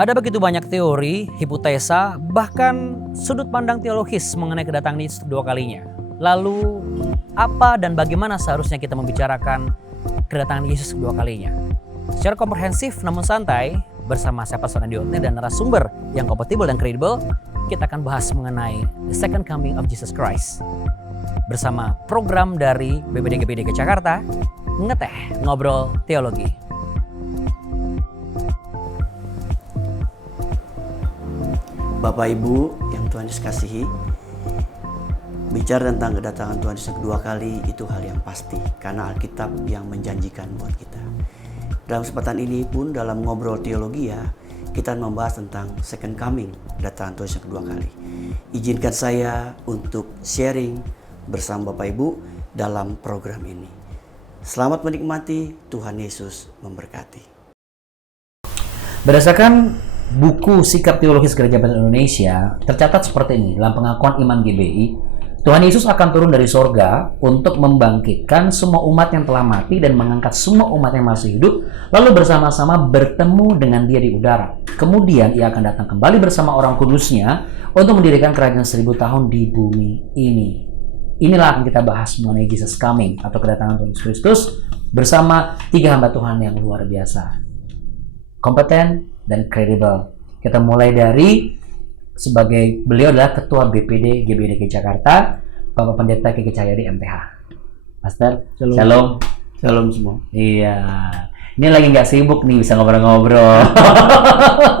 Ada begitu banyak teori, hipotesa, bahkan sudut pandang teologis mengenai kedatangan Yesus kedua kalinya. Lalu, apa dan bagaimana seharusnya kita membicarakan kedatangan Yesus kedua kalinya? Secara komprehensif namun santai, bersama saya Pastor Andi Otne dan narasumber yang kompatibel dan kredibel, kita akan bahas mengenai The Second Coming of Jesus Christ. Bersama program dari BPD GPIDK Jakarta, Ngeteh Ngobrol Teologi. Bapak Ibu yang Tuhan Yesus kasihi, bicara tentang kedatangan Tuhan Yesus kedua kali itu hal yang pasti karena Alkitab yang menjanjikan buat kita. Dalam kesempatan ini pun dalam ngobrol teologi kita membahas tentang second coming, kedatangan Tuhan Yesus kedua kali. Izinkan saya untuk sharing bersama Bapak Ibu dalam program ini. Selamat menikmati, Tuhan Yesus memberkati. Berdasarkan buku Sikap Teologis Gereja Baptis Indonesia, tercatat seperti ini dalam pengakuan iman GBI, Tuhan Yesus akan turun dari sorga untuk membangkitkan semua umat yang telah mati dan mengangkat semua umat yang masih hidup, lalu bersama-sama bertemu dengan Dia di udara. Kemudian Ia akan datang kembali bersama orang kudusnya untuk mendirikan kerajaan 1000 tahun di bumi ini. Inilah yang kita bahas mengenai Jesus Coming atau kedatangan Tuhan Yesus Kristus bersama 3 hamba Tuhan yang luar biasa, kompeten dan kredibel. Kita mulai dari sebagai beliau adalah Ketua BPD GPIDK Jakarta, Bapak Pendeta Kiki Cahyadi MTH. Pastor, Shalom. Shalom semua. Iya, ini lagi nggak sibuk nih, bisa ngobrol-ngobrol.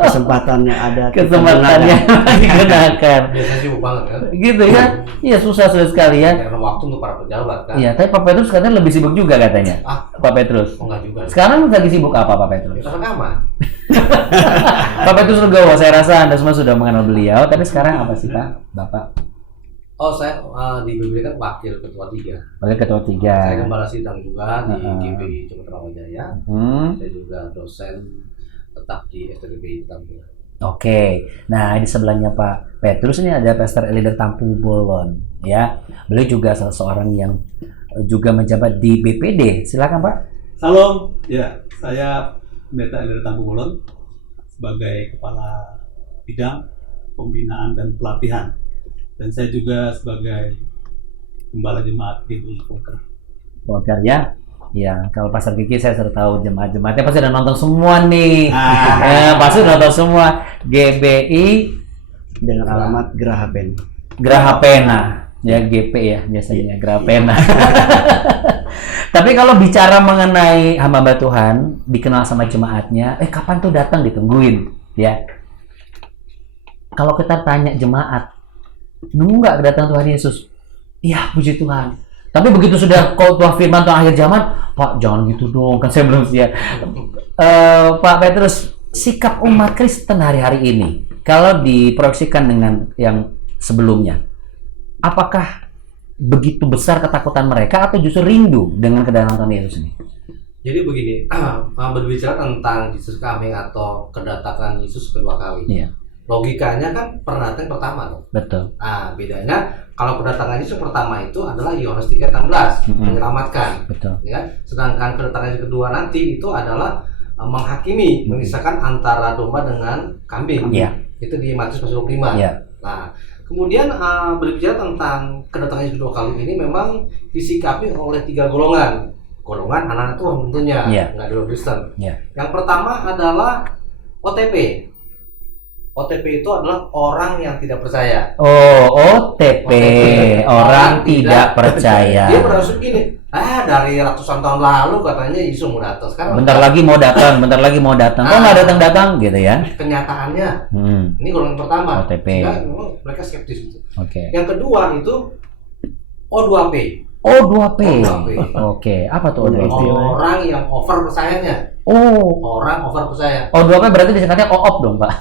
Kesempatannya ada. Kesempatannya digunakan. Biasanya sibuk banget kan? Gitu ya? Iya, susah sekali ya. Karena waktu untuk para pejabat kan? Iya, tapi Pak Petrus katanya lebih sibuk juga katanya. Pak Petrus. Oh, enggak juga. Sekarang lagi sibuk apa Pak Petrus? Kita rekaman. Pak Petrus Legowo, saya rasa Anda semua sudah mengenal beliau, tapi sekarang apa sih Pak, Bapak? Oh, saya di BPD kan wakil ketua 3. Sebagai ketua 3. Saya gembala sidang juga di GPI Sumatera Jaya. Saya juga dosen tetap di STBPI Tambora. Oke, nah di sebelahnya Pak Petrus ini ada Pastor Elider Tampu Bolon, ya. Beliau juga salah seorang yang juga menjabat di BPD. Silakan Pak. Salam, ya saya Pendeta Elider Tampu Bolon sebagai Kepala Bidang Pembinaan dan Pelatihan, dan saya juga sebagai Gembala Jemaat GBI Volker ya. Ya, kalau Pastor Kiki saya sudah tahu jemaat-jemaatnya pasti udah nonton semua nih. Pasti udah nonton semua. GBI dengan alamat Geraha Pena. Geraha Pena. Ya, GP ya biasanya, Geraha Pena. Tapi kalau bicara mengenai hamba Tuhan, dikenal sama jemaatnya, kapan tuh datang ditungguin, ya. Kalau kita tanya jemaat, nunggu nggak kedatangan Tuhan Yesus? Iya, puji Tuhan. Tapi begitu sudah khotbah firman Tuhan akhir zaman, Pak jangan gitu dong, kan saya belum siap. Pak Petrus, sikap umat Kristen hari-hari ini, kalau diproyeksikan dengan yang sebelumnya, apakah begitu besar ketakutan mereka atau justru rindu dengan kedatangan Tuhan Yesus ini? Jadi begini, berbicara tentang Jesus Coming atau kedatangan Yesus kedua kali. Iya. Logikanya kan perdatang pertama dong. Betul. Nah, bedanya kalau kedatangan Yesus pertama itu adalah Yohanes 3:16, menyelamatkan. Betul. Ya, sedangkan kedatangan Yesus kedua nanti itu adalah menghakimi, memisahkan antara domba dengan kambing. Iya. Itu di Matius pasal 25. Iya. Nah, kemudian berbicara tentang kedatangan Yesus kedua kali ini memang disikapi oleh 3 golongan. Golongan anak-anak Tuhan tentunya, nggak di luar Kristen. Yang pertama adalah OTP. OTP itu adalah orang yang tidak percaya. Oh, OTP, orang tidak percaya. Dia berasal gini, dari ratusan tahun lalu katanya Yesus mau datang. Sekarang bentar lagi mau datang. Kok nggak datang-datang gitu ya? Kenyataannya, ini golongan pertama. OTP. Sehingga mereka skeptis itu. Oke. Yang kedua itu O2P. O2P. O2P. Oke, apa tuh O2P? Orang yang over percayanya. Orang over percaya. O2P berarti disingkatnya OOP dong, Pak.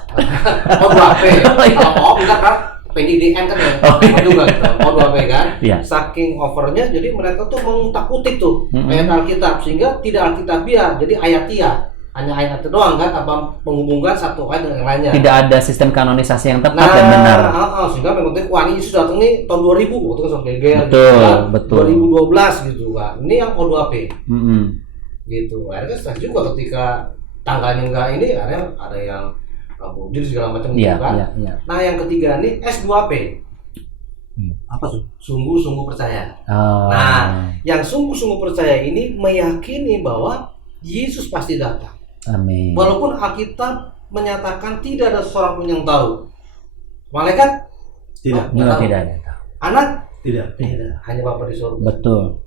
O2P. Kalau OOP enggak kan PDDN kan ya. Sama juga gitu. O2P kan. Iya. Saking overnya jadi mereka tuh mengutak-utik tuh ayat Alkitab sehingga tidak Alkitabiah, jadi ayatiah. Hanya ayat itu doang kan, apa menghubungkan satu ayat dengan yang lainnya. Tidak ada sistem kanonisasi yang tepat dan benar. Sehingga memang wah ini Yesus datang nih tahun 2000 waktu kan sampai geger. Betul. 2012 gitu kan. Ini yang O2P. Gitu. Akhirnya stres juga ketika tanggalnya enggak ini, akhirnya ada yang bunuh diri segala macam Iya, gitu kan. iya, iya. Nah yang ketiga nih S2P, Apa tuh? sungguh-sungguh percaya. Oh. Nah, yang sungguh-sungguh percaya ini meyakini bahwa Yesus pasti datang. Amin. Walaupun Alkitab menyatakan tidak ada seorang pun yang tahu. Malaikat? Tidak. Oh, nggak tahu. Tidak ada. Anak? Tidak. Tidak. Hanya Bapa di surga. Betul.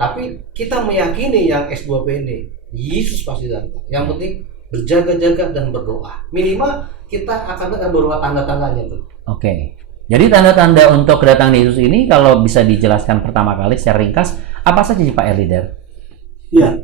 Tapi kita meyakini yang S2P ini, Yesus pasti datang. Yang penting berjaga-jaga dan berdoa. Minimal kita akan berdoa tanda-tandanya tuh. Oke. Jadi tanda-tanda untuk kedatangan Yesus ini kalau bisa dijelaskan pertama kali secara ringkas, apa saja sih Pak Erlider? Ya,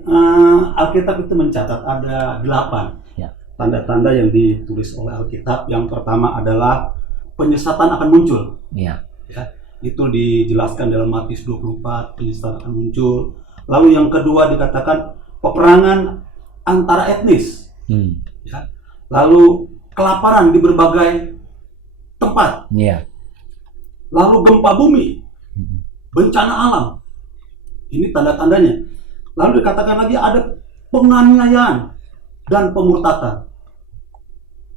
Alkitab itu mencatat ada 8 Ya. tanda-tanda yang ditulis oleh Alkitab. Yang pertama adalah penyesatan akan muncul. Iya. Ya, itu dijelaskan dalam Matius 24, penyesatan akan muncul. Lalu yang kedua dikatakan peperangan antara etnis. Ya. Lalu kelaparan di berbagai tempat. Iya. Lalu gempa bumi, bencana alam. Ini tanda-tandanya. Lalu dikatakan lagi ada penganiayaan dan pemurtatan.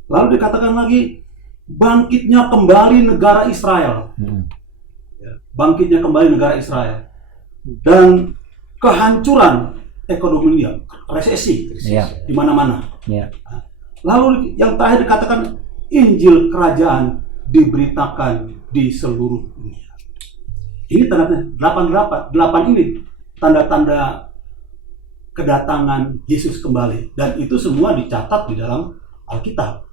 Lalu dikatakan lagi bangkitnya kembali negara Israel. Ya, bangkitnya kembali negara Israel. Dan kehancuran ekonomi dunia, resesi di mana-mana. Iya. Lalu yang terakhir dikatakan Injil kerajaan diberitakan di seluruh dunia. Ini tanda-tanda 8 ini tanda-tanda kedatangan Yesus kembali, dan itu semua dicatat di dalam Alkitab.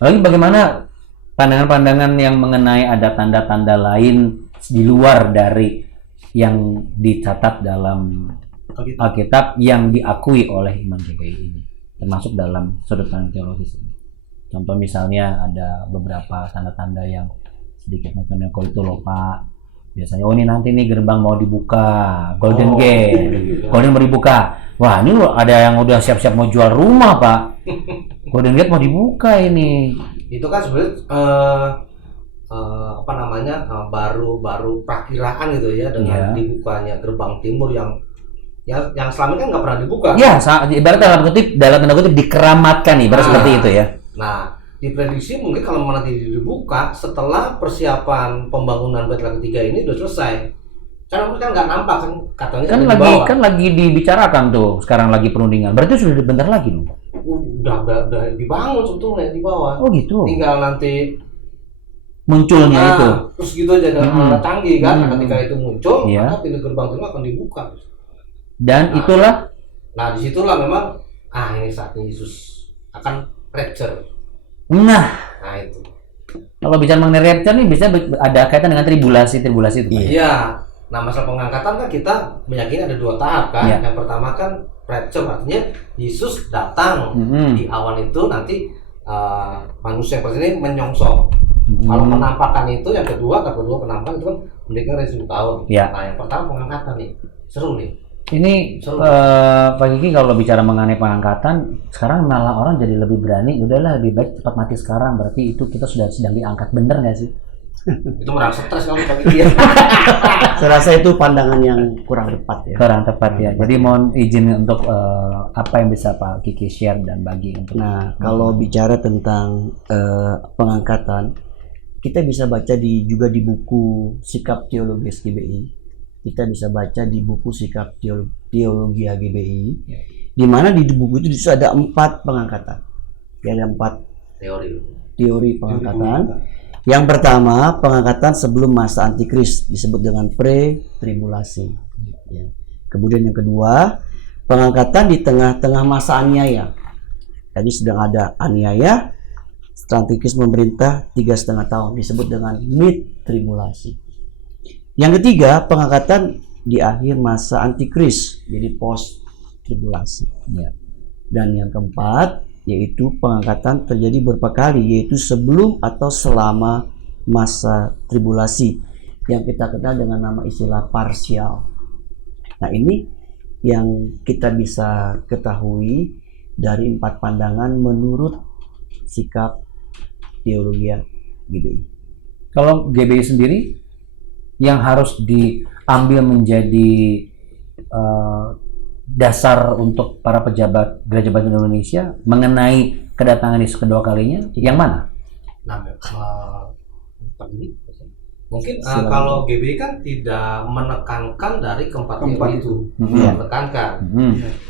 Lalu bagaimana pandangan-pandangan yang mengenai ada tanda-tanda lain di luar dari yang dicatat dalam Alkitab yang diakui oleh Iman GBI ini, termasuk dalam sudut pandang teologis ini? Contoh misalnya ada beberapa tanda-tanda yang sedikit mungkin kalau itu loh Pak. Biasanya ini nanti nih gerbang mau dibuka, Golden Gate. Golden mau dibuka. Wah, ini ada yang udah siap-siap mau jual rumah, Pak. Golden Gate mau dibuka ini. Itu kan sebenarnya baru perkiraan gitu ya dengan dibukanya gerbang timur yang selama ini kan nggak pernah dibuka. Ya, ibaratnya dalam tanda kutip dikeramatkan nih, ibarat seperti itu ya. Nah, diprediksi mungkin kalau nanti dibuka setelah persiapan pembangunan Bethel ketiga ini udah selesai. Karena kan nggak nampak kan katanya kan lagi dibicarakan tuh, sekarang lagi perundingan. Berarti sudah bentar lagi dong. Udah dibangun sebetulnya di bawah. Oh gitu. Tinggal nanti munculnya itu. Terus gitu aja dengan alat canggih kan. Ketika itu muncul, maka pintu gerbang itu akan dibuka. Dan itulah. Nah, disitulah memang ini saatnya Yesus akan rapture. Nah itu. Kalau bicara mengenai rapture nih bisa ada kaitan dengan tribulasi itu. Iya. Nah, masalah pengangkatan kan kita meyakini ada 2 tahap kan. Yang pertama kan rapture, artinya Yesus datang di awan itu nanti manusia seperti ini menyongsong. Kalau penampakan itu yang kedua penampakan itu kan mendengar 1000 tahun. Nah, yang pertama pengangkatan nih. Seru nih. Ini Pak Kiki kalau bicara mengenai pengangkatan, sekarang malah orang jadi lebih berani. Udahlah lebih baik cepat mati sekarang. Berarti itu kita sudah sedang diangkat, bener nggak sih? Itu merasa stres kalau Pak Kiki ya. Saya rasa itu pandangan yang kurang tepat ya. Kurang tepat ya. Jadi mohon izin untuk apa yang bisa Pak Kiki share dan bagi untuk. Nah, kalau bicara tentang pengangkatan, kita bisa baca juga di buku Sikap Teologi GBI. Kita bisa baca di buku Sikap Teologi GBI, di mana di buku itu ada 4 pengangkatan. Ada 4 teori pengangkatan. Yang pertama, pengangkatan sebelum masa antikris, disebut dengan pre-tribulasi. Kemudian yang kedua, pengangkatan di tengah-tengah masa aniaya. Jadi sedang ada aniaya, setelah antikris memerintah 3,5 tahun, disebut dengan mid-tribulasi. Yang ketiga, pengangkatan di akhir masa antikris, jadi post-tribulasi. Dan yang keempat, yaitu pengangkatan terjadi beberapa kali, yaitu sebelum atau selama masa tribulasi, yang kita kenal dengan nama istilah parsial. Nah, ini yang kita bisa ketahui dari 4 pandangan menurut Sikap Teologi GBI. Kalau GBI sendiri yang harus diambil menjadi dasar untuk para pejabat Gereja Baptis Indonesia mengenai kedatangan Yesus kedua kalinya yang mana? Nah, mungkin kalau GBI kan tidak menekankan dari keempat teori itu, menekankan.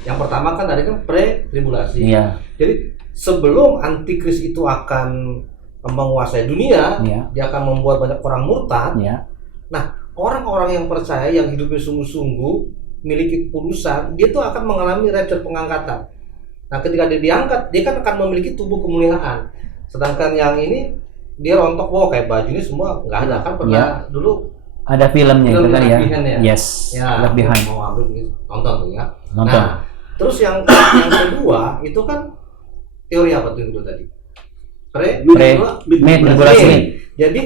Yang pertama kan dari kan pre-tribulasi. Jadi sebelum antikris itu akan menguasai dunia, dia akan membuat banyak orang murtad. Nah, orang-orang yang percaya, yang hidupnya sungguh-sungguh, memiliki kekudusan, dia tuh akan mengalami rapture, pengangkatan. Nah, ketika dia diangkat, dia kan akan memiliki tubuh kemuliaan. Sedangkan yang ini dia rontok, kayak baju ini semua nggak ada kan pernah dulu ada filmnya itu kan ya. Yes. Left Behind. Mau ambil nonton tuh ya. Nonton. Nah, terus yang kedua itu kan teori apa tuh itu tadi? Pre-tribulasi. Jadi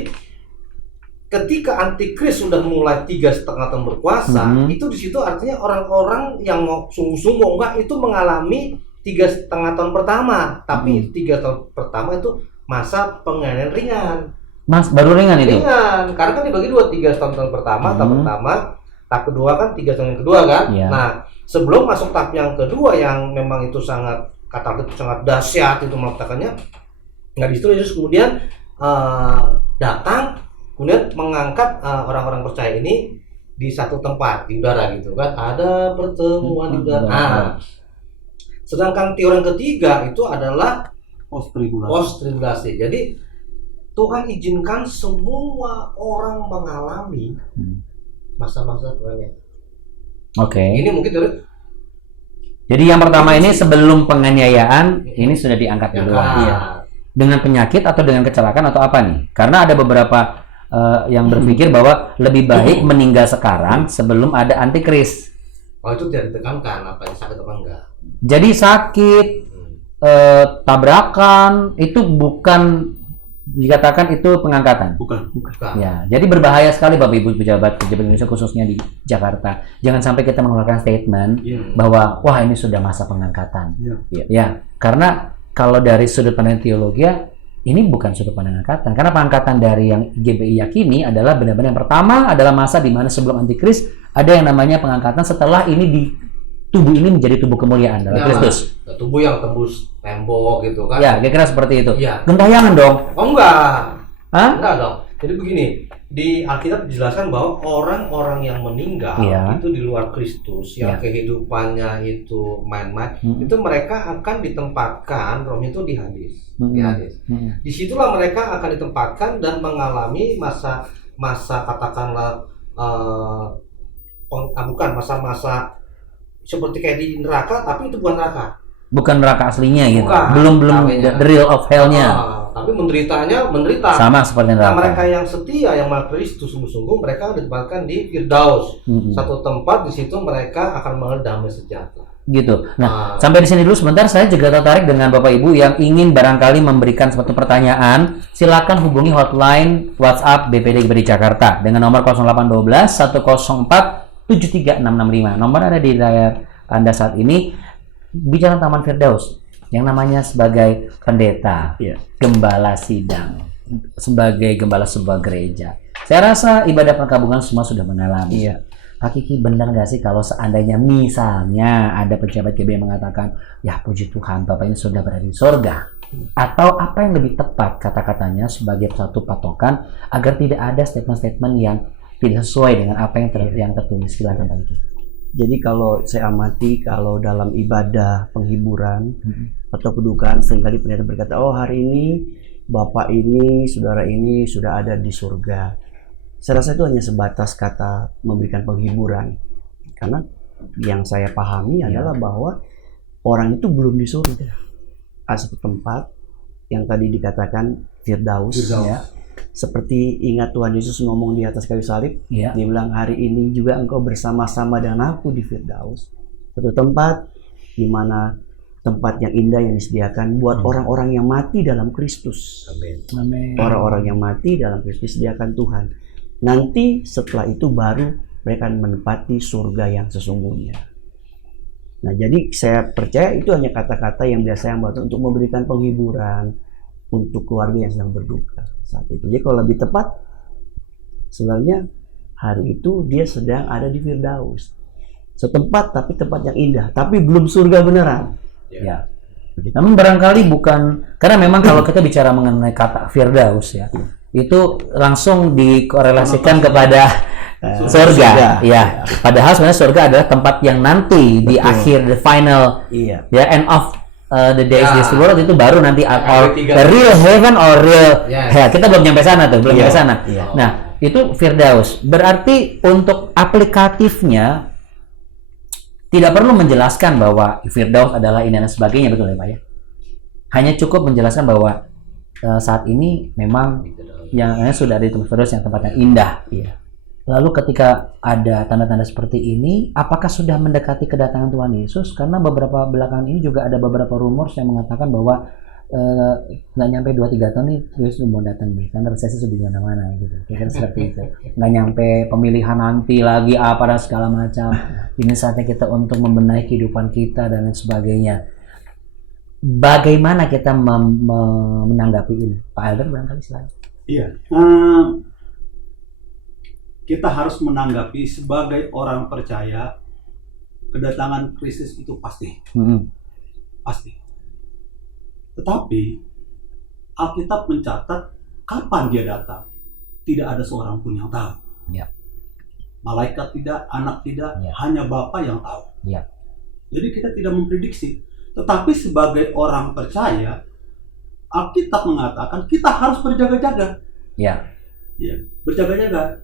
ketika antikris sudah mulai 3,5 tahun berkuasa, itu di situ artinya orang-orang yang mau sungguh-sungguh enggak itu mengalami 3,5 tahun pertama, tapi 3 tahun pertama itu masa penganiayaan ringan. Mas, baru ringan itu? Ringan, karena kan dibagi dua, 3 tahun pertama, tahap pertama, tahap kedua kan 3 tahun yang kedua kan. Nah, sebelum masuk tahap yang kedua yang memang itu sangat sangat dahsyat itu meletakkannya, nggak di situ Yesus kemudian datang, kemudian mengangkat orang-orang percaya ini di satu tempat di udara gitu kan, ada pertemuan di udara. Nah, sedangkan teori yang ketiga itu adalah post-tribulasi. Jadi Tuhan izinkan semua orang mengalami masa-masa penganiayaan. Ini mungkin teori. Jadi yang pertama ini sebelum penganiayaan ini sudah diangkat dulu. Dengan penyakit atau dengan kecelakaan atau apa nih? Karena ada beberapa yang berpikir bahwa lebih baik meninggal sekarang sebelum ada antikris. Itu tidak ditekankan apa yang sakit apa enggak. Jadi sakit, tabrakan itu bukan dikatakan itu pengangkatan. Bukan. Ya, jadi berbahaya sekali Bapak Ibu pejabat Indonesia khususnya di Jakarta. Jangan sampai kita mengeluarkan statement bahwa wah ini sudah masa pengangkatan. Ya, karena kalau dari sudut pandang teologi ini bukan sudut pandang angkatan. Karena pengangkatan dari yang GBI yakini adalah benar-benar yang pertama adalah masa di mana sebelum antikris ada yang namanya pengangkatan setelah ini di tubuh ini menjadi tubuh kemuliaan dalam Kristus. Tubuh yang tembus tembok gitu kan. Ya, kira-kira seperti itu. Gentayangan dong. Oh enggak. Enggak dong. Jadi begini, di Alkitab dijelaskan bahwa orang-orang yang meninggal itu di luar Kristus, yang kehidupannya itu main-main, itu mereka akan ditempatkan, rohnya itu di Hades. Disitulah mereka akan ditempatkan dan mengalami masa katakanlah bukan masa-masa seperti kayak di neraka, tapi itu bukan neraka. Bukan neraka aslinya gitu. Belum the real of hell-nya. Tapi menderitanya menderita. Sama seperti neraka. Nah, mereka yang setia yang Kristus sungguh-sungguh mereka ditempatkan di Firdaus. Satu tempat di situ mereka akan mengalami damai sejahtera. Gitu. Nah, sampai di sini dulu sebentar. Saya juga tertarik dengan Bapak Ibu yang ingin barangkali memberikan suatu pertanyaan. Silakan hubungi hotline WhatsApp BPD GBI Jakarta dengan nomor 0812 104 73665. Nomor ada di layar Anda saat ini. Bicara Taman Firdaus yang namanya sebagai pendeta, gembala sidang, sebagai gembala sebuah gereja. Saya rasa ibadah perkabungan semua sudah mengalami. Pak Kiki, benar nggak sih kalau seandainya misalnya ada pejabat GBI yang mengatakan, ya puji Tuhan Bapak ini sudah berada di sorga, atau apa yang lebih tepat kata-katanya sebagai satu patokan agar tidak ada statement-statement yang tidak sesuai dengan apa yang tertulis. Silakan Pak Kiki. Jadi kalau saya amati, kalau dalam ibadah penghiburan atau kedukaan, seringkali pendeta berkata, oh hari ini Bapak ini, saudara ini sudah ada di surga. Saya rasa itu hanya sebatas kata memberikan penghiburan. Karena yang saya pahami adalah bahwa orang itu belum di surga. Ada satu tempat yang tadi dikatakan Firdaus. Ya. Seperti ingat Tuhan Yesus ngomong di atas kayu salib, dia bilang hari ini juga engkau bersama-sama dengan aku di Firdaus. Satu tempat di mana tempat yang indah yang disediakan buat orang-orang yang mati dalam Kristus. Amin. Orang-orang yang mati dalam Kristus disediakan Tuhan. Nanti setelah itu baru mereka menempati surga yang sesungguhnya. Nah, jadi saya percaya itu hanya kata-kata yang biasa yang buat untuk memberikan penghiburan untuk keluarga yang sedang berduka saat itu. Jadi kalau lebih tepat, sebenarnya hari itu dia sedang ada di Firdaus, setempat tapi tempat yang indah, tapi belum surga beneran. Namun barangkali bukan, karena memang kalau kita bicara mengenai kata Firdaus ya, itu langsung dikorelasikan kepada surga. Ya, padahal sebenarnya surga adalah tempat yang nanti di akhir, the final, ya, end of the days this world, itu baru nanti or the real heaven or real hell. Kita belum nyampe sana tuh, belum nyampe sana. Nah, itu Firdaus. Berarti untuk aplikatifnya tidak perlu menjelaskan bahwa Firdaus adalah ini dan sebagainya, betul ya Pak ya? Hanya cukup menjelaskan bahwa saat ini memang yang sudah ada di tempat Firdaus yang tempat yang indah. Lalu ketika ada tanda-tanda seperti ini, apakah sudah mendekati kedatangan Tuhan Yesus? Karena beberapa belakangan ini juga ada beberapa rumors yang mengatakan bahwa nggak nyampe 2-3 tahun nih Yesus mau datang nih, karena resesi sudah di mana-mana gitu. Kira-kira seperti itu. Nggak nyampe pemilihan nanti lagi apa dan segala macam. Ini saatnya kita untuk membenahi kehidupan kita dan lain sebagainya. Bagaimana kita menanggapi ini? Pak Elder barangkali silakan. Iya. Kita harus menanggapi sebagai orang percaya, kedatangan Kristus itu pasti. Pasti. Tetapi Alkitab mencatat kapan dia datang. Tidak ada seorang pun yang tahu. Malaikat tidak, anak tidak, hanya Bapa yang tahu. Jadi kita tidak memprediksi. Tetapi sebagai orang percaya, Alkitab mengatakan kita harus berjaga-jaga. Berjaga-jaga.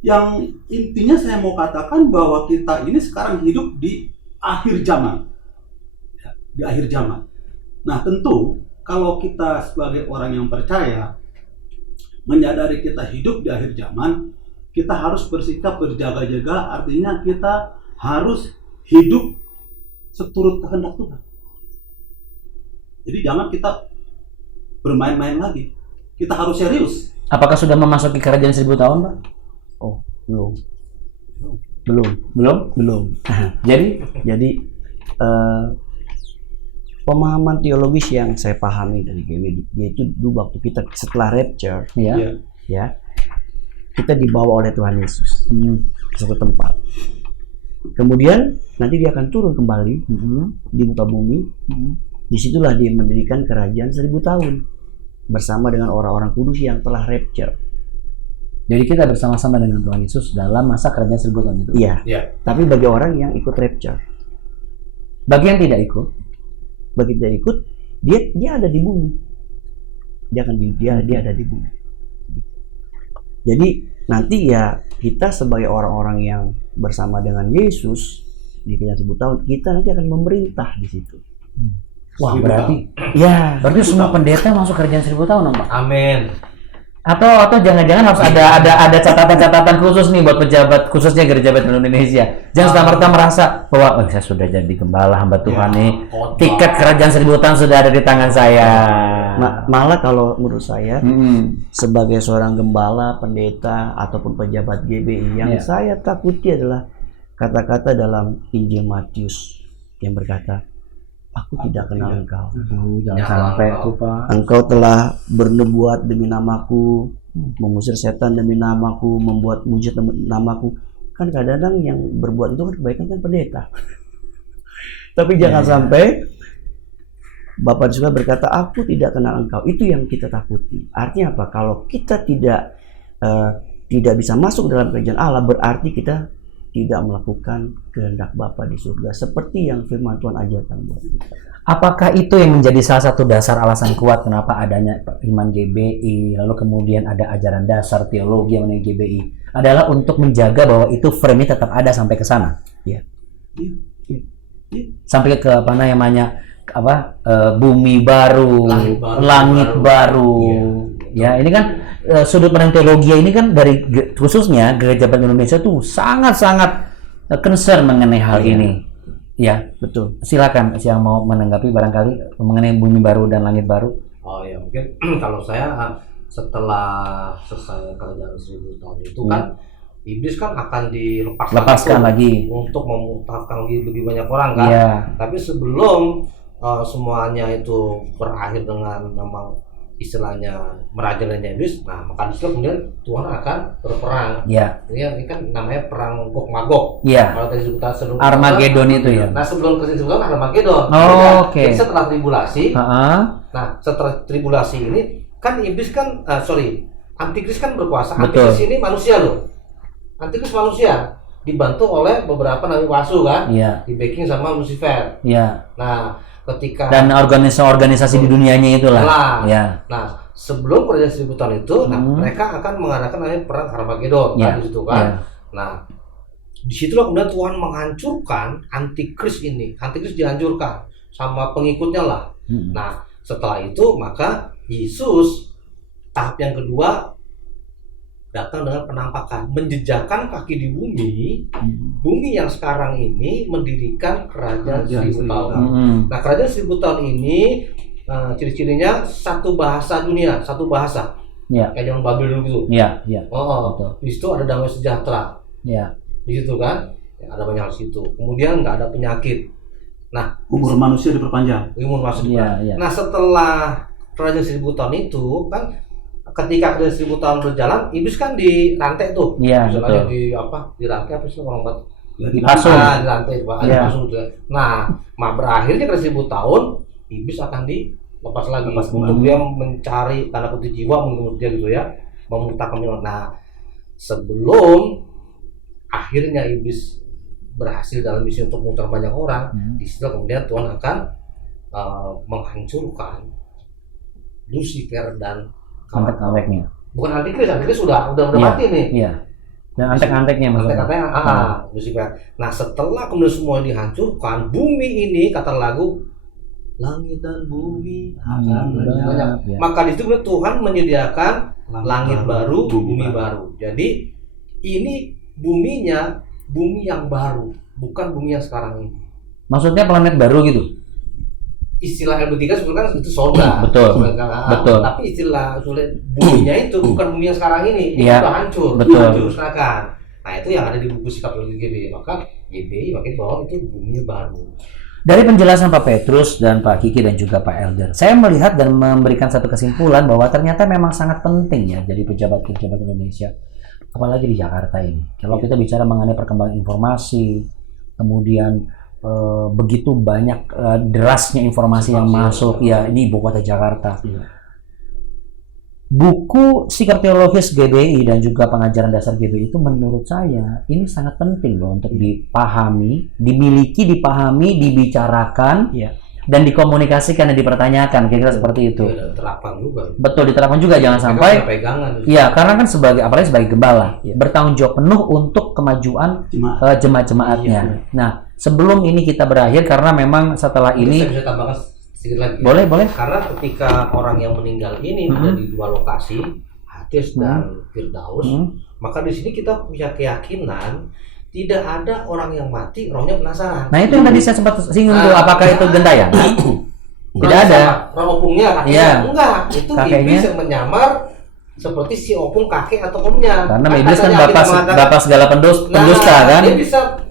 Yang intinya saya mau katakan bahwa kita ini sekarang hidup di akhir zaman. Di akhir zaman. Nah tentu kalau kita sebagai orang yang percaya menyadari kita hidup di akhir zaman, kita harus bersikap berjaga-jaga, artinya kita harus hidup seturut kehendak Tuhan. Jadi jangan kita bermain-main lagi, kita harus serius. Apakah sudah memasuki kerajaan 1000 tahun, Pak? Oh, belum. Jadi pemahaman teologis yang saya pahami dari GBI, yaitu dulu waktu kita setelah rapture, ya, kita dibawa oleh Tuhan Yesus ke suatu tempat. Kemudian nanti dia akan turun kembali di muka bumi. Disitulah dia mendirikan kerajaan 1000 tahun bersama dengan orang-orang kudus yang telah rapture. Jadi kita bersama-sama dengan Tuhan Yesus dalam masa kerajaan 1000 tahun itu. Iya. Tapi bagi orang yang ikut rapture. Bagi yang tidak ikut, dia ada di bumi. Dia ada di bumi. Jadi nanti ya kita sebagai orang-orang yang bersama dengan Yesus di kerajaan 1000 tahun, kita nanti akan memerintah di situ. Wah, berarti semua pendeta masuk kerajaan 1000 tahun, Pak. Amin. Atau jangan-jangan harus ada catatan-catatan khusus nih buat pejabat, khususnya gereja Bethel Indonesia. Jangan serta-merta merasa bahwa saya sudah jadi gembala hamba Tuhan nih. Tiket kerajaan 1000 tahun sudah ada di tangan saya. Malah kalau menurut saya sebagai seorang gembala, pendeta ataupun pejabat GBI, yang saya takuti adalah kata-kata dalam Injil Matius yang berkata, "Aku tidak kenal engkau." Jangan sampai itu, Pak. Engkau telah bernubuat demi namaku, mengusir setan demi namaku, membuat mujizat demi namaku. Kan kadang-kadang yang berbuat itu kan kebaikan kan pendeta. Tapi jangan sampai Bapa di surga berkata, "Aku tidak kenal engkau." Itu yang kita takuti. Artinya apa? Kalau kita tidak bisa masuk dalam kerajaan Allah, berarti kita tidak melakukan kehendak Bapa di surga seperti yang firman Tuhan ajarkan buat kita. Apakah itu yang menjadi salah satu dasar alasan kuat kenapa adanya iman GBI, lalu kemudian ada ajaran dasar teologi yang mengenai GBI, adalah untuk menjaga bahwa itu frame tetap ada sampai ke sana? Sampai ke apa namanya, bumi baru, langit baru. Ya, ini kan sudut pandang teologi ini kan dari khususnya gereja Bethel Indonesia tuh sangat-sangat concern mengenai hal ini. Ya, betul. Silakan yang mau menanggapi barangkali mengenai bumi baru dan langit baru. Oh ya, mungkin kalau saya setelah selesai kerajaan 1000 tahun itu kan iblis kan akan dilepaskan lagi untuk memutahkan lebih banyak orang kan. Tapi sebelum semuanya itu berakhir dengan memang istilahnya merajalela iblis, nah maka disitu kemudian Tuhan akan berperang. Ya. Ini kan namanya perang Gog Magog. Ya. Kalau tadi kita sebelum Armageddon itu ya. Nah sebelum Kristus itu Armageddon. Oh, oke. Jadi setelah tribulasi. Uh-huh. Nah setelah tribulasi ini kan iblis kan Antikris kan berkuasa. Betul. Antikris ini manusia loh. Antikris manusia dibantu oleh beberapa nabi palsu kan. Iya. Di backing sama Lucifer. Iya. Nah ketika Dan organisasi di dunianya itulah. Ya. Nah, sebelum kerajaan 1000 tahun itu, nah mereka akan mengadakan namanya perang Armageddon Ya. di situ kan. Nah, disitulah kemudian Tuhan menghancurkan antikris ini. Antikris dihancurkan sama pengikutnya lah. Nah, setelah itu maka Yesus tahap yang kedua datang dengan penampakan, menjejakkan kaki di bumi yang sekarang ini mendirikan kerajaan 1000 tahun. Nah, kerajaan 1000 tahun ini ciri-cirinya satu bahasa dunia, satu bahasa. Ya. Kayak zaman Babel dulu gitu. Iya, iya. Di situ ada damai sejahtera. Ya. Di situ kan, ya, ada banyak hal situ. Kemudian nggak ada penyakit. Nah, umur manusia diperpanjang. Iya. Nah, setelah kerajaan 1000 tahun itu kan ketika kerajaan 1000 tahun berjalan, iblis kan dirantai tuh. Iya, misalnya betul. dirantai apa sih orang kata? Dipasung. Dirantai, dipasung juga. Nah, berakhirnya kerajaan 1000 tahun, iblis akan dilepas lagi untuk dia mencari tanda kutip jiwa menurut dia gitu ya, memuntahkan. Nah, sebelum akhirnya iblis berhasil dalam misi untuk memutar banyak orang, di situ kemudian Tuhan akan menghancurkan Lucifer dan antek-anteknya. Bukan antikris sudah mati nih. Iya. Dan antek-anteknya maksudnya. Antek-anteknya Lucifer. Nah, setelah kemudian semua dihancurkan, bumi ini kata lagu langit dan bumi akan lenyap. Ya. Maka di situ Tuhan menyediakan langit baru, bumi baru. Jadi ini buminya bumi yang baru, bukan bumi yang sekarang ini. Maksudnya planet baru gitu. Istilah LB3 sebetulnya kan itu surga. Betul. Betul. Tapi istilah buminya itu bukan bumi yang sekarang ini. Ini ya. sudah hancur. Betul. Musnahkan. Nah, itu yang ada di buku sikap GBI. Maka GBI makin bahwa itu buminya baru. Dari penjelasan Pak Petrus dan Pak Kiki dan juga Pak Elder, saya melihat dan memberikan satu kesimpulan bahwa ternyata memang sangat penting ya jadi pejabat-pejabat Indonesia, apalagi di Jakarta ini. Kalau kita bicara mengenai perkembangan informasi, kemudian begitu banyak derasnya informasi yang masuk, ya ini ibu kota Jakarta. Buku Sikap Teologis GBI dan juga pengajaran dasar GBI itu menurut saya ini sangat penting loh untuk dipahami, dimiliki, dipahami, dibicarakan, dan dikomunikasikan dan dipertanyakan, kira-kira seperti itu. Diterapkan juga. Betul, diterapkan juga, jangan sampai. Iya, karena kan apalagi sebagai gembala, bertanggung jawab penuh untuk kemajuan jemaat-jemaatnya. Nah, sebelum ini kita berakhir, karena memang setelah ini. Saya bisa tambahkan sedikit lagi. Boleh. Karena ketika orang yang meninggal ini ada di dua lokasi, Hades dan Firdaus, maka di sini kita punya keyakinan tidak ada orang yang mati rohnya penasaran. Nah, itu yang tadi saya sempat singgung tuh, apakah itu gentayangan? Tidak ada. Roh opungnya kakeknya enggak, itu iblis yang menyamar seperti si opung kakek atau omnya. Karena iblis kan bapak segala pendusta kan.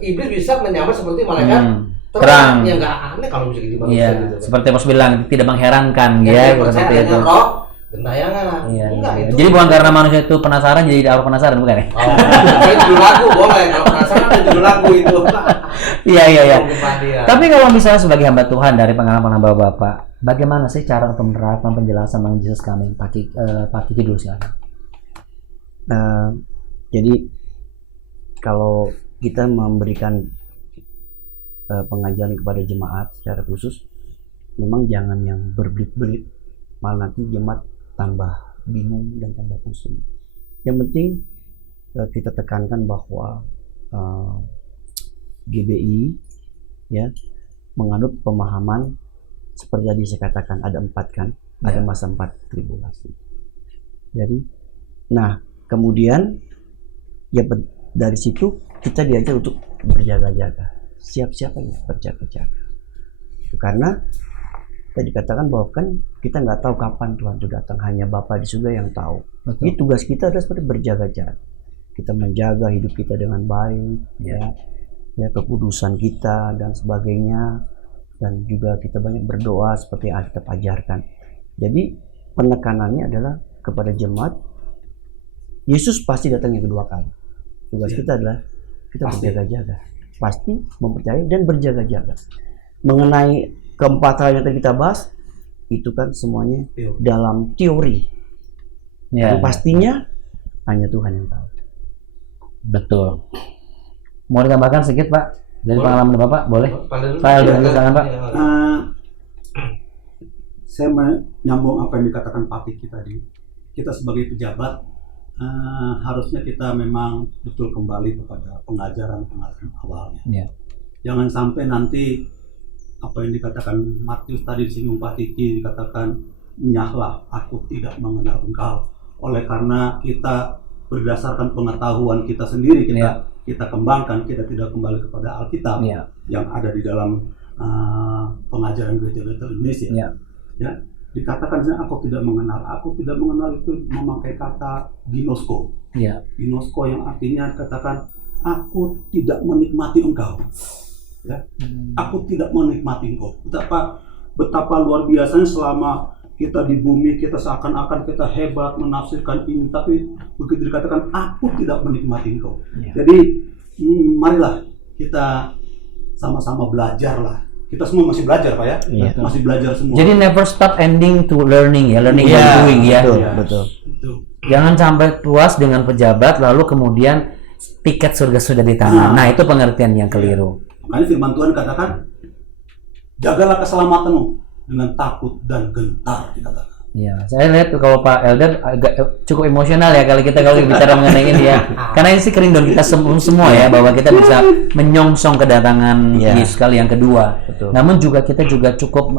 Iblis bisa menyamar seperti malaikat terang. Yang enggak aneh kalau bisa jadi manusia gitu. Seperti Mas bilang tidak mengherankan ya seperti itu. Roh gentayangan. Enggak itu. Jadi bukan karena manusia itu penasaran jadi Allah penasaran, bukan ya? Judul lagu boleh, kalau penasaran ada judul lagu itu. Iya. Tapi kalau misalnya sebagai hamba Tuhan dari pengalaman hamba Bapak, bagaimana sih cara untuk menerapkan penjelasan tentang Jesus Coming? Pak Kiki dulu silakan. Jadi kalau kita memberikan pengajaran kepada jemaat secara khusus, memang jangan yang berbelit-belit, malah nanti jemaat tambah bingung dan tambah pusing. Yang penting kita tekankan bahwa GBI ya menganut pemahaman seperti tadi saya katakan ada 4 kan, ada masa 4 tribulasi. Jadi, nah kemudian ya dari situ kita diajar untuk berjaga-jaga. Siap-siap aja berjaga-jaga. Karena tadi dikatakan bahwa kan kita nggak tahu kapan Tuhan itu datang, hanya Bapa di surga yang tahu. Jadi tugas kita adalah seperti berjaga-jaga. Kita menjaga hidup kita dengan baik, ya kekudusan kita dan sebagainya, dan juga kita banyak berdoa seperti yang kita ajarkan. Jadi penekanannya adalah kepada jemaat. Yesus pasti datang yang kedua kali. Tugas kita adalah kita berjaga-jaga, pasti mempercayai dan berjaga-jaga. Mengenai keempat hal yang tadi kita bahas, itu kan semuanya dalam teori. Ya, pastinya hanya Tuhan yang tahu. Betul. Mau ditambahkan sedikit Pak dari pengalaman Bapak? Boleh? Pak Elder, silakan Pak. Saya menyambung apa yang dikatakan Pak Kiki tadi. Kita sebagai pejabat harusnya kita memang betul kembali kepada pengajaran awalnya. Ya. Jangan sampai nanti apa yang dikatakan Matius tadi disinggung Pak Kiki, dikatakan nyahlah aku tidak mengenal engkau. Oleh karena kita berdasarkan pengetahuan kita sendiri kita kembangkan, kita tidak kembali kepada Alkitab yang ada di dalam pengajaran gereja-gereja Indonesia. Ya, dikatakan aku tidak mengenal itu memakai kata ginosko. Ginosko yang artinya katakan aku tidak menikmati engkau. Ya, aku tidak menikmati engkau. Betapa luar biasanya selama kita di bumi, kita seakan-akan kita hebat menafsirkan ini, tapi begitu dikatakan aku tidak menikmati engkau. Jadi marilah kita sama-sama belajarlah. Kita semua masih belajar Pak ya, masih belajar semua. Jadi never stop ending to learning by doing ya. Betul. Jangan sampai puas dengan pejabat lalu kemudian tiket surga sudah di tangan. Nah itu pengertian yang keliru. Makanya firman Tuhan katakan, jagalah keselamatanmu dengan takut dan gentar dikatakan. Ya, saya lihat kalau Pak Elder agak cukup emosional ya kalau bicara mengenai ini ya. Karena ini sih kerinduan kita semua ya bahwa kita bisa menyongsong kedatangan Yesus kali yang kedua. Betul. Namun kita juga cukup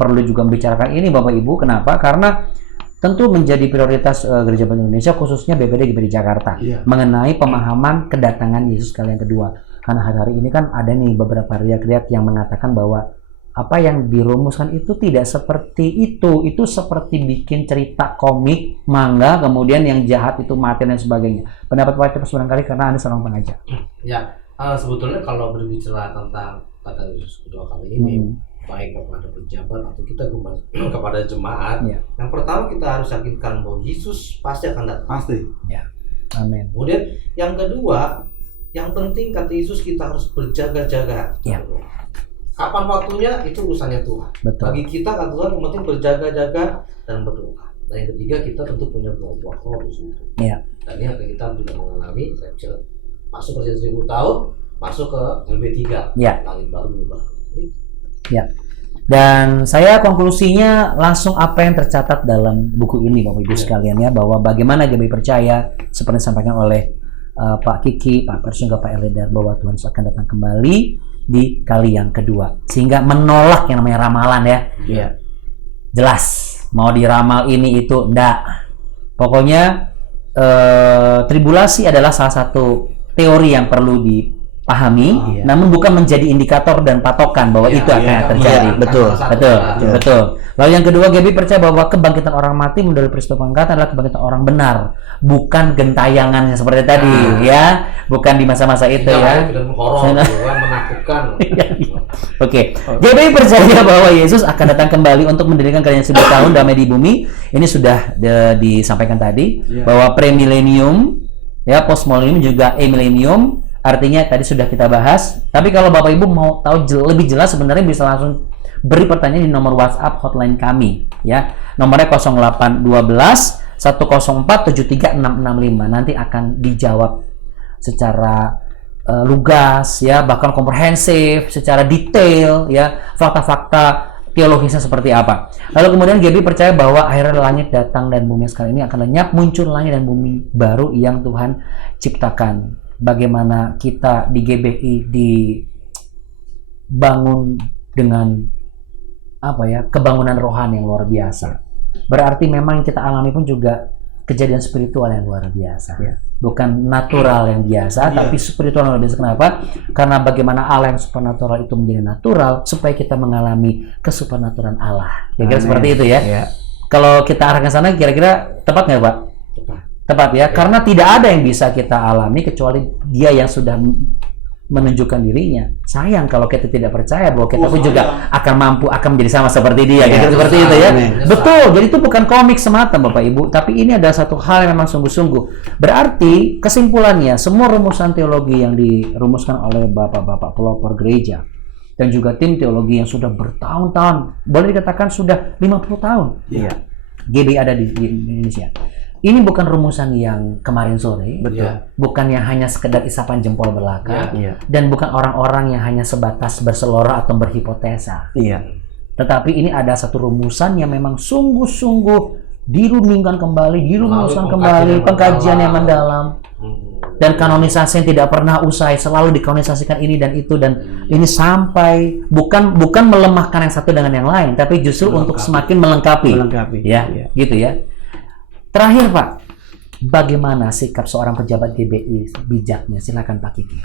perlu juga membicarakan ini Bapak Ibu. Kenapa? Karena tentu menjadi prioritas Gereja Baptis Indonesia khususnya BPD GBI Jakarta mengenai pemahaman kedatangan Yesus kali yang kedua. Karena hari ini kan ada nih beberapa riak-riak yang mengatakan bahwa apa yang dirumuskan itu tidak seperti itu seperti bikin cerita komik, manga, kemudian yang jahat itu mati dan sebagainya. Pendapat Pak Terus barangkali karena Anda seorang pengajar. Ya, sebetulnya kalau berbicara tentang kata Yesus kedua kali ini, baik kepada pejabat atau kita kepada jemaat, yang pertama kita harus yakinkan bahwa Yesus pasti akan datang. Pasti. Ya. Amin. Kemudian yang kedua, yang penting kata Yesus kita harus berjaga-jaga. Ya. Kapan waktunya itu urusannya Tuhan. Betul. Bagi kita kata Tuhan yang penting berjaga-jaga dan berdoa. Dan yang ketiga kita tentu punya buah-buah roh di situ. Ya. Dan ini akan kita juga mengalami masuk ke 1000 tahun, masuk ke LB3. Langit baru bumi baru. Ya. Dan saya konklusinya langsung apa yang tercatat dalam buku ini Bapak Ibu sekalian ya, bahwa bagaimana GBI percaya seperti disampaikan oleh Pak Kiki, Pak Pers juga Pak Elder bahwa Tuhan Yesus akan datang kembali di kali yang kedua, sehingga menolak yang namanya ramalan ya. Jelas mau diramal ini itu enggak. Pokoknya tribulasi adalah salah satu teori yang perlu dipahami, namun bukan menjadi indikator dan patokan bahwa itu akan terjadi. Betul. Lalu yang kedua, GBI percaya bahwa kebangkitan orang mati melalui peristiwa pengangkatan adalah kebangkitan orang benar, bukan gentayangan seperti tadi ya, bukan di masa-masa itu ya. Menakutkan. Oke. GBI percaya bahwa Yesus akan datang kembali untuk mendirikan kerajaan 1000 tahun damai di bumi. Ini sudah disampaikan tadi bahwa premilenium ya, post millennium juga amillennium. Artinya tadi sudah kita bahas. Tapi kalau Bapak Ibu mau tahu lebih jelas sebenarnya bisa langsung beri pertanyaan di nomor WhatsApp hotline kami ya. Nomornya 0812 104 73665. Nanti akan dijawab secara lugas ya, bahkan komprehensif, secara detail ya, fakta-fakta teologisnya seperti apa. Lalu kemudian GBI percaya bahwa akhirnya langit datang dan bumi sekali ini akan lenyap, muncul langit dan bumi baru yang Tuhan ciptakan. Bagaimana kita di GBI dibangun dengan kebangunan rohani yang luar biasa. Berarti memang kita alami pun juga kejadian spiritual yang luar biasa. Bukan natural yang biasa, tapi spiritual yang luar biasa. Kenapa? Karena bagaimana Allah yang supernatural itu menjadi natural supaya kita mengalami kesupernaturan Allah. Kira-kira seperti itu ya. Kalau kita arahkan sana kira-kira tepat nggak Pak? Tepat ya, karena tidak ada yang bisa kita alami kecuali Dia yang sudah menunjukkan dirinya. Sayang kalau kita tidak percaya bahwa kita pun sayang. juga akan mampu, akan menjadi sama seperti dia, Ya, gitu, seperti itu ya. amin. Betul, jadi itu bukan komik semata Bapak Ibu, tapi ini adalah satu hal yang memang sungguh-sungguh. Berarti kesimpulannya, semua rumusan teologi yang dirumuskan oleh bapak-bapak pelopor gereja dan juga tim teologi yang sudah bertahun-tahun, boleh dikatakan sudah 50 tahun. Iya. GBI ada di Indonesia. Ini bukan rumusan yang kemarin sore, Betul. bukan yang hanya sekedar isapan jempol belaka, Iya. dan bukan orang-orang yang hanya sebatas berseloroh atau berhipotesa. Iya. Tetapi ini ada satu rumusan yang memang sungguh-sungguh dirumuskan kembali, pengkajian yang mendalam, dan kanonisasi yang tidak pernah usai, selalu dikanonisasikan ini dan itu, dan ini sampai bukan melemahkan yang satu dengan yang lain, tapi justru untuk semakin melengkapi. Ya, Iya. gitu ya. Terakhir Pak, bagaimana sikap seorang pejabat GBI bijaknya? Silakan Pak Kiki.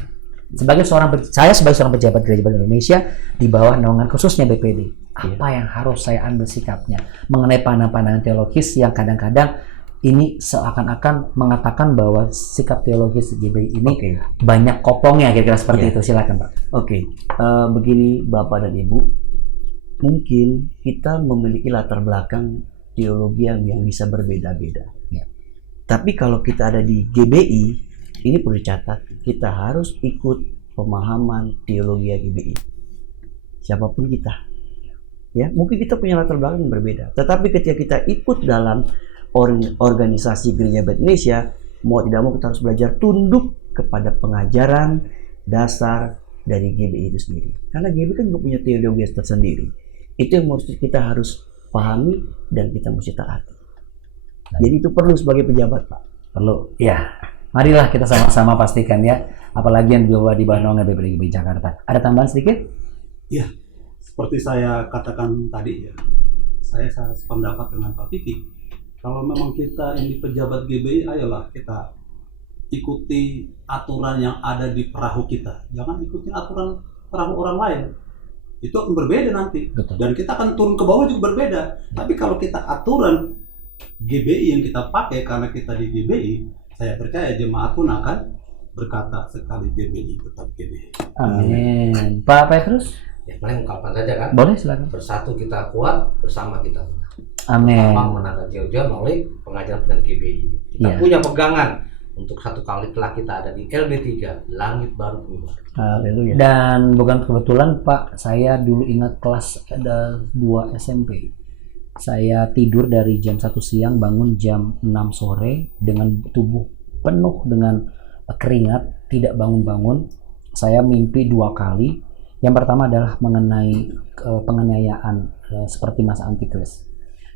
Saya sebagai seorang pejabat Gereja Bapak Indonesia di bawah naungan khususnya BPD, apa yang harus saya ambil sikapnya mengenai pandangan-pandangan teologis yang kadang-kadang ini seakan-akan mengatakan bahwa sikap teologis GBI ini banyak kopongnya, kira-kira seperti itu. Silakan Pak. Begini Bapak dan Ibu, mungkin kita memiliki latar belakang teologi yang bisa berbeda-beda. Ya. Tapi kalau kita ada di GBI, ini perlu dicatat, kita harus ikut pemahaman teologi GBI. Siapapun kita, ya mungkin kita punya latar belakang yang berbeda. Tetapi ketika kita ikut dalam organisasi Gereja Bapak Indonesia, mau tidak mau kita harus belajar tunduk kepada pengajaran dasar dari GBI itu sendiri. Karena GBI kan juga punya teologi tersendiri. Itu yang kita harus pahami dan kita mesti taati. Jadi itu perlu sebagai pejabat, Pak. Perlu. Ya. Marilah kita sama-sama pastikan ya, apalagi yang dibawa di bawah naungan BPD Jakarta. Ada tambahan sedikit? Ya, seperti saya katakan tadi ya, saya sependapat dengan Pak Kiki. Kalau memang kita ini pejabat GBI, ayolah kita ikuti aturan yang ada di perahu kita. Jangan ikuti aturan perahu orang lain. Itu akan berbeda nanti. Betul. Dan kita akan turun ke bawah juga berbeda. Tapi kalau kita aturan GBI yang kita pakai karena kita di GBI, saya percaya jemaat pun akan berkata sekali GBI tetap GBI. Amin. Pak Petrus? Ya paling ungkapan saja kan. Boleh silakan. Bersatu kita kuat, bersama kita menang. Amin. Menangkan jauh-jauh melalui pengajaran dengan GBI ini. Kita punya pegangan untuk satu kali telah kita ada di LB3, Langit Baru Bumi Baru. Haleluya. Dan bukan kebetulan Pak, saya dulu ingat kelas ada 2 SMP. Saya tidur dari jam 1 siang, bangun jam 6 sore dengan tubuh penuh dengan keringat, tidak bangun-bangun. Saya mimpi 2 kali. Yang pertama adalah mengenai penganiayaan seperti masa Antikris.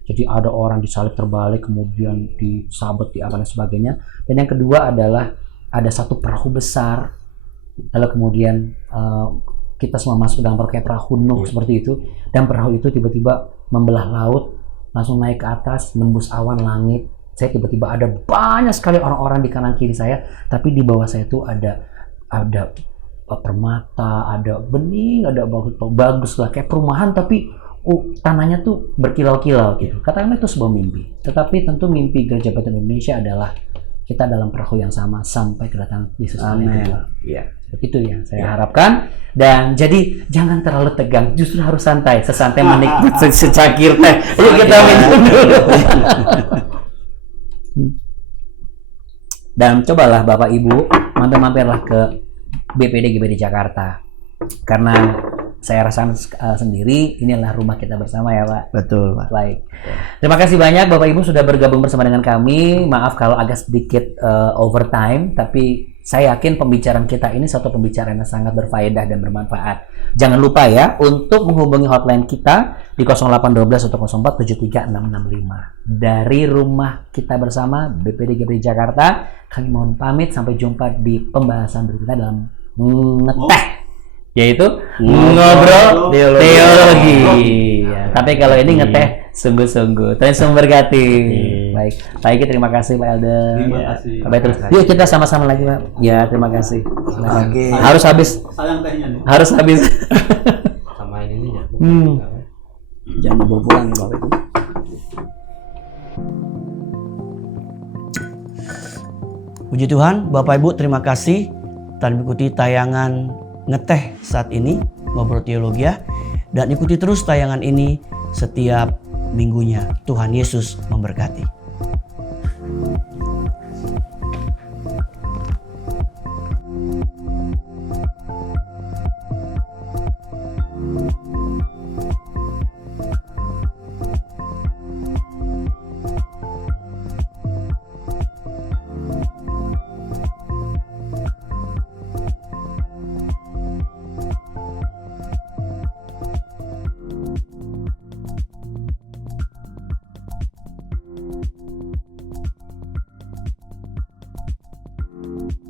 Jadi ada orang disalib terbalik, kemudian disabet, di apa dan sebagainya. Dan yang kedua adalah ada satu perahu besar, lalu kemudian kita semua masuk dalam kayak perahu Nuh seperti itu, dan perahu itu tiba-tiba membelah laut, langsung naik ke atas, nembus awan langit. Saya tiba-tiba ada banyak sekali orang-orang di kanan kiri saya, tapi di bawah saya itu ada permata, ada bening, ada bagus lah kayak perumahan, tapi tanahnya tuh berkilau-kilau gitu. Katakanlah itu sebuah mimpi. Tetapi tentu mimpi Gereja Bapak Indonesia adalah kita dalam perahu yang sama sampai kedatangan Yesus. Amin. Ya. Itu yang saya harapkan. Dan jadi jangan terlalu tegang, justru harus santai, sesantai menikmati secangkir teh. Yuk kita minum dulu. Dan cobalah Bapak Ibu mampir-mampirlah ke BPD GBD Jakarta, karena saya rasakan sendiri inilah rumah kita bersama ya Pak. Betul, Pak. Baik. Terima kasih banyak Bapak Ibu sudah bergabung bersama dengan kami. Maaf kalau agak sedikit overtime, tapi saya yakin pembicaraan kita ini suatu pembicaraan yang sangat berfaedah dan bermanfaat. Jangan lupa ya untuk menghubungi hotline kita di 0812 104 73665. Dari rumah kita bersama BPD GBD Jakarta, kami mohon pamit sampai jumpa di pembahasan berikutnya dalam ngeteh, yaitu ngobrol teologi. Ya, tapi kalau ini ngeteh sungguh-sungguh. Tuhan memberkati. Baik, Pak Iki terima kasih Pak Elder. Terima kasih. Sampai terus. Yuk kita sama-sama lagi Pak. Ya terima kasih. Oke. Harus habis. Sayang tehnya nih. Harus habis. Sama ininya. Jangan dibawa pulang ya, Bapak Ibu. Puji Tuhan, Bapak Ibu terima kasih telah mengikuti tayangan ngeteh saat ini, Ngobrol Teologi ya. Dan ikuti terus tayangan ini setiap minggunya. Tuhan Yesus memberkati.